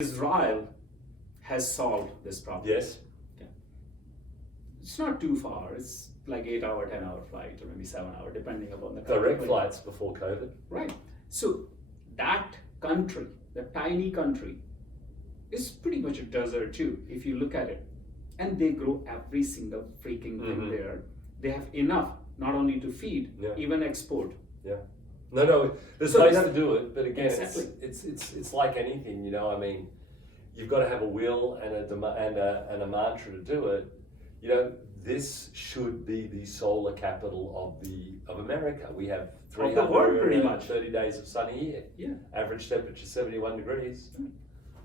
Israel has solved this problem. Yes. Okay. It's not too far. It's like 8-hour, 10-hour flight, or maybe 7-hour, depending upon the country. Direct flights before COVID. Right. So that country, the tiny country, is pretty much a desert too, if you look at it. And they grow every single freaking thing there. They have enough not only to feed, even export. Yeah. No, there's So ways that- to do it, but again, Exactly. it's like anything, you know. I mean, you've got to have a will and a mantra to do it. You know, this should be the solar capital of America. We have Of the world, pretty much. 30 days of sunny year. Yeah. Average temperature 71 degrees.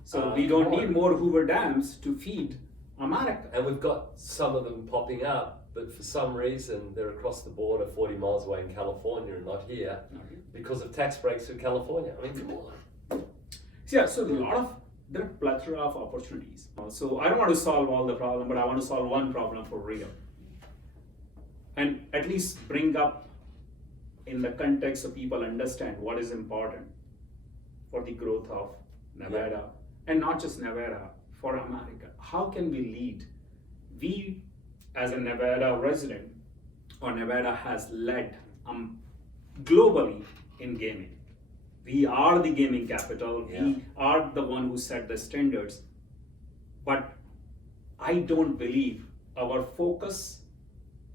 So we don't need more Hoover dams to feed America. And we've got some of them popping up, but for some reason they're across the border 40 miles away in California and not here because of tax breaks in California. I mean, come on. Yeah, so there are a plethora of opportunities. So I don't want to solve all the problem, but I want to solve one problem for real. And at least bring up in the context so people understand what is important for the growth of Nevada, and not just Nevada, for America. How can we lead? We, as a Nevada resident, or Nevada has led globally in gaming. We are the gaming capital. We are the one who set the standards. But I don't believe our focus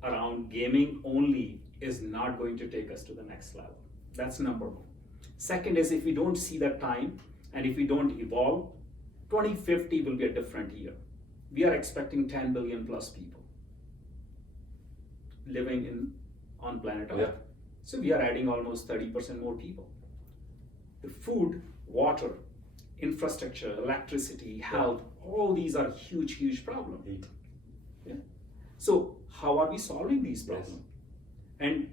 around gaming only is not going to take us to the next level. That's number one. Second is, if we don't see that time and if we don't evolve, 2050 will be a different year. We are expecting 10 billion plus people living on planet Earth. So we are adding almost 30% more people. The food, water, infrastructure, electricity, health, all these are huge problems. Heat. Yeah. So how are we solving these problems? And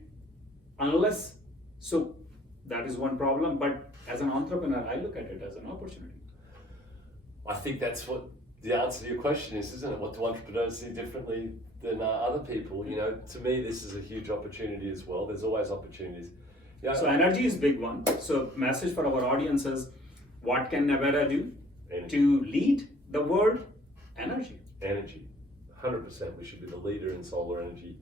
so that is one problem, but as an entrepreneur, I look at it as an opportunity. I think that's what the answer to your question is, isn't it? What do entrepreneurs see differently than other people? You know, to me, this is a huge opportunity as well. There's always opportunities. Yeah. So energy is big one. So message for our audience is, what can Nevada do to lead the world? Energy. Energy. 100%. We should be the leader in solar energy.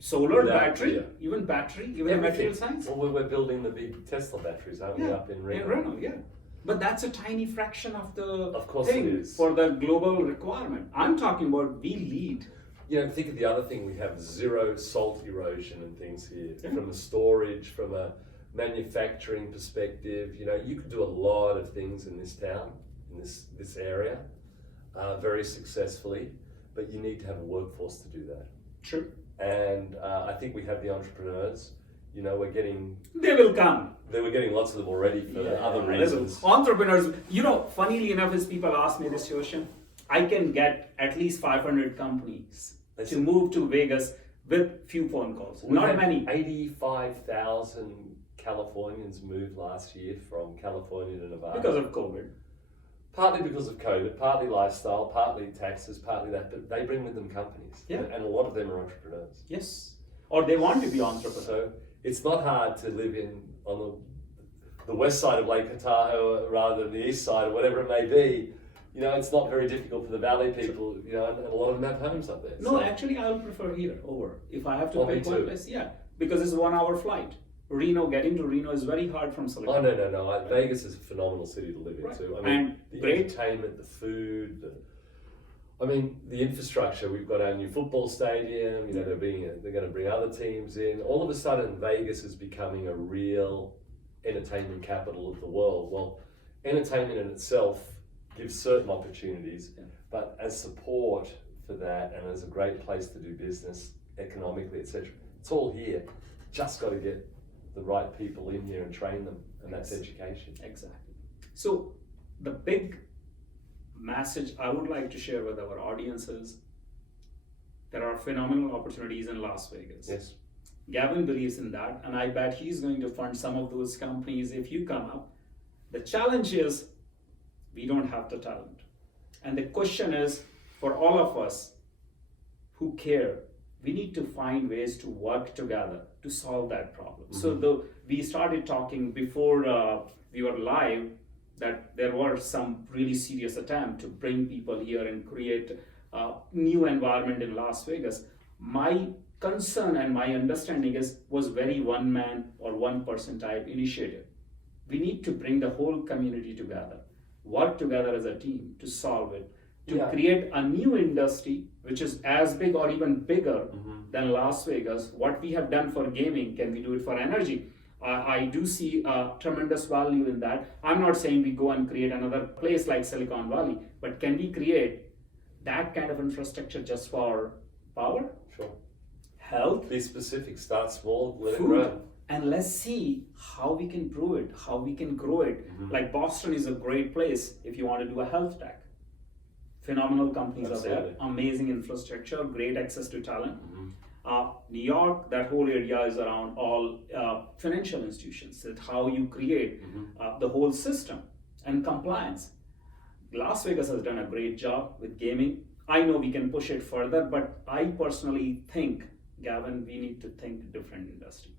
Solar, battery, even Everything. material science. Well, we're building the big Tesla batteries, aren't we, up in Reno? In Reno, yeah. But that's a tiny fraction of the Of course thing it is. for the global requirement. I'm talking about we lead. You know, think of the other thing, we have zero salt erosion and things here. From a storage, from a manufacturing perspective, you know, you could do a lot of things in this town, in this area, very successfully, but you need to have a workforce to do that. True. And I think we have the entrepreneurs. You know, They will come. we're getting lots of them already for other reasons. Entrepreneurs, you know, funnily enough, as people ask me this question, I can get at least 500 companies to move to Vegas with few phone calls. Not many. 85,000 Californians moved last year from California to Nevada. Because of COVID. Partly because of COVID, partly lifestyle, partly taxes, partly that, but they bring with them companies. Yeah. And a lot of them are entrepreneurs. Yes. Or they want to be entrepreneurs. So it's not hard to live on the west side of Lake Tahoe rather than the east side or whatever it may be. You know, it's not very difficult for the valley people, you know, and a lot of them have homes up there. No, actually, I would prefer here over. If I have to pick me one too. place, because it's a 1-hour flight. Getting to Reno is very hard from Silicon. Oh, no. Vegas is a phenomenal city to live in too. I mean, And the great entertainment, the food, the infrastructure. We've got our new football stadium. You know, they're going to bring other teams in. All of a sudden, Vegas is becoming a real entertainment capital of the world. Well, entertainment in itself gives certain opportunities, but as support for that and as a great place to do business economically, etc., it's all here. Just got to get the right people in here and train them, and that's education. Exactly. So the big message I would like to share with our audience is, there are phenomenal opportunities in Las Vegas. Yes. Gavin believes in that, and I bet he's going to fund some of those companies if you come up. The challenge is, we don't have the talent. And the question is, for all of us who care, we need to find ways to work together to solve that problem. So we started talking before we were live that there were some really serious attempt to bring people here and create a new environment in Las Vegas. My concern and my understanding was very one man or one person type initiative. We need to bring the whole community together, work together as a team to solve it, to create a new industry which is as big or even bigger than Las Vegas. What we have done for gaming, can we do it for energy? I do see tremendous value in that. I'm not saying we go and create another place like Silicon Valley, but can we create that kind of infrastructure just for power? Sure. Health? Be specific, start small, let it Food? grow. And let's see how we can prove it, how we can grow it. Like Boston is a great place if you want to do a health tech. Phenomenal companies are there, amazing infrastructure, great access to talent. New York, that whole area is around all financial institutions. That's how you create the whole system and compliance. Las Vegas has done a great job with gaming. I know we can push it further, but I personally think, Gavin, we need to think different industry,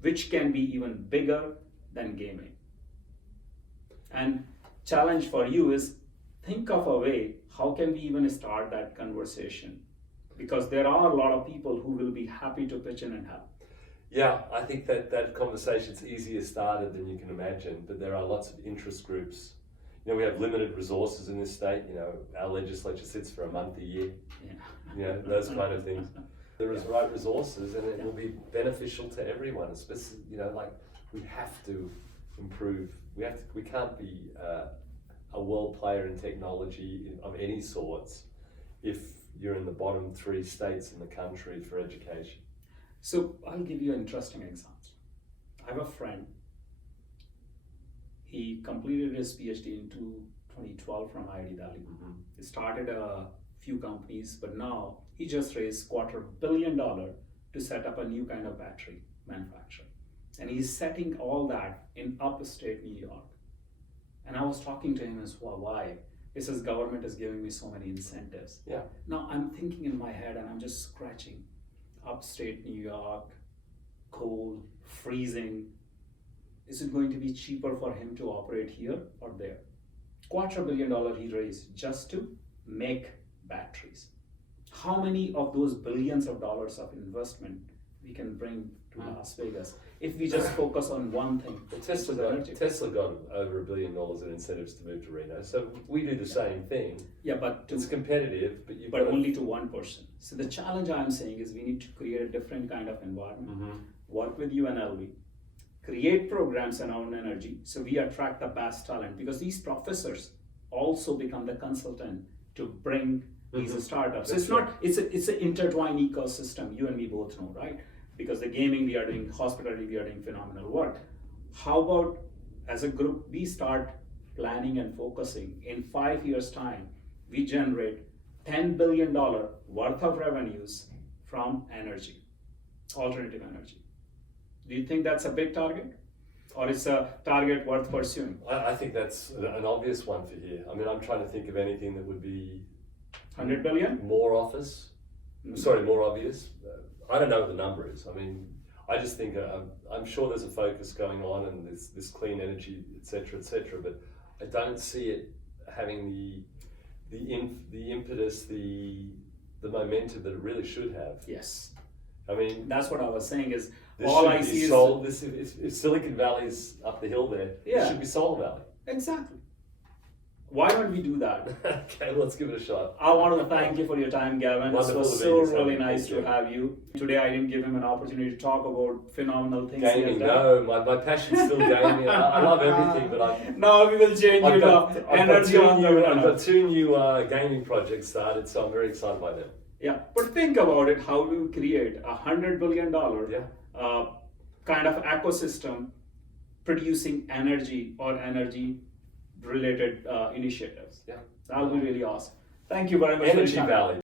which can be even bigger than gaming. And challenge for you is think of a way, how can we even start that conversation? Because there are a lot of people who will be happy to pitch in and help. Yeah, I think that conversation's easier started than you can imagine, but there are lots of interest groups. You know, we have limited resources in this state. You know, our legislature sits for a month a year. You know, those kind of things. There is right resources, and it will be beneficial to everyone. Especially, you know, like we have to improve. We can't be a world player in technology of any sorts if you're in the bottom 3 states in the country for education. So I'll give you an interesting example. I have a friend. He completed his Ph.D. in 2012 from IIT Delhi. He started a few companies, but now he just raised $250 million to set up a new kind of battery manufacturer. And he's setting all that in upstate New York. And I was talking to him as well, why? He says, government is giving me so many incentives. Yeah. Now I'm thinking in my head and I'm just scratching. Upstate New York, cold, freezing. Is it going to be cheaper for him to operate here or there? $250 million he raised just to make batteries. How many of those billions of dollars of investment we can bring to Las Vegas if we just focus on one thing? Well, Tesla got over $1 billion in incentives to move to Reno, so we do the same thing. Yeah, but it's competitive, but only to one person. So the challenge I'm saying is we need to create a different kind of environment. Work with UNLV, create programs around energy, so we attract the best talent, because these professors also become the consultant to bring these startups. It's an intertwined ecosystem. You and me both know, right? Because the gaming we are doing, hospitality we are doing phenomenal work. How about as a group we start planning and focusing? In 5 years' time, we generate $10 billion worth of revenues from energy, alternative energy. Do you think that's a big target? Or it's a target worth pursuing? I think that's an obvious one for here. I mean, I'm trying to think of anything that would be 100 billion? More obvious. More obvious. I don't know what the number is. I mean, I just think I'm sure there's a focus going on and there's this clean energy, et cetera, but I don't see it having the impetus, the momentum that it really should have. Yes. I mean, that's what I was saying is this all should I be see is if Silicon Valley's up the hill there, it should be Solar Valley. Exactly. Why don't we do that? Okay, let's give it a shot. I want to thank you for your time, Gavin. Wonderful. It was so really nice to have you. Today I didn't give him an opportunity to talk about phenomenal things. Gaming, no, my passion's still gaming. I love everything, but no, we will change it up. Energy on the I've got 2 new gaming projects started, so I'm very excited by them. Yeah, but think about it. How do you create $100 billion kind of ecosystem producing energy or energy related initiatives? Yeah, that would be really awesome. Thank you very much. Energy Valley.